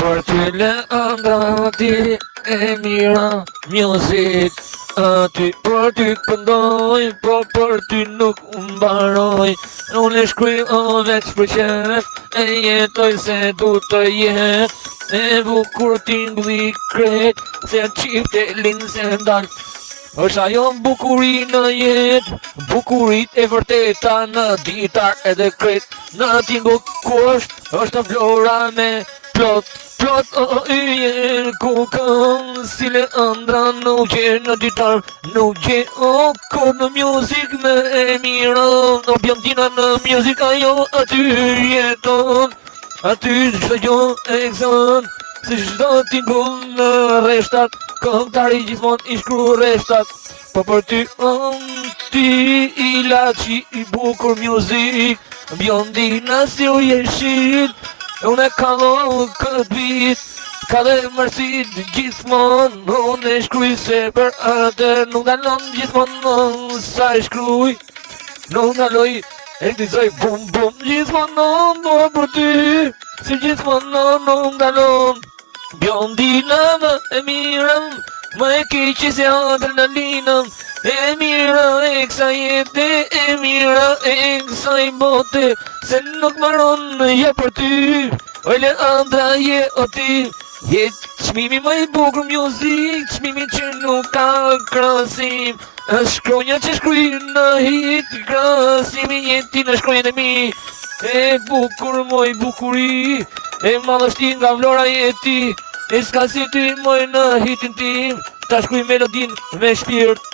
Për ty Leandra ti e mira music. Ty për ty këndoj, po për ty nuk mbaroj. Unë e shkruaj veç për qef, e jetoj se du të jet. E bukur tingulli kret, se qifte linë se ndal. Është ajo bukuri në jetë, bukurit e vërteta në ditar edhe kret. Në tingull ku është në flora me plot. Plot o yje ku kam si Leandra nuk gje në ditar. Nuk gje o kod në music me e mira. Në bjëndina në music ajo aty jeton. Aty çdo gjo e gzon. Si çdo tingull në reshtat, këngëtari gjithmonë i shkru reshtat. Po për ty ti ilaçi i bukur music. Bjondina si u jeshit, unë e kaloj këtë bit. Ka dhe mërësit gjithmonë, unë e shkruj se për atë. Nuk dalon gjithmonë sa e shkruj. Nuk daloj e këtizoj bum bum. Gjithmonë do për ty, si gjithmonë nuk dalon. Bjondina më e mira, më e keqe se adrenalinën. E mira e kësa jete, e mira e kësaj bote. Se nuk maron je për ty, oj Leandra je o ti. Je çmimi më i bukur music, çmimi që nuk ka krahasim. Është shkronja që shkruaj në hit, krahasimi jeti në shkronjën e mi. E bukur moj bukuri, e madhështi nga vlora jeti. E s'ka si ty moj në hitin tim, ta shkruaj melodin me shpirt.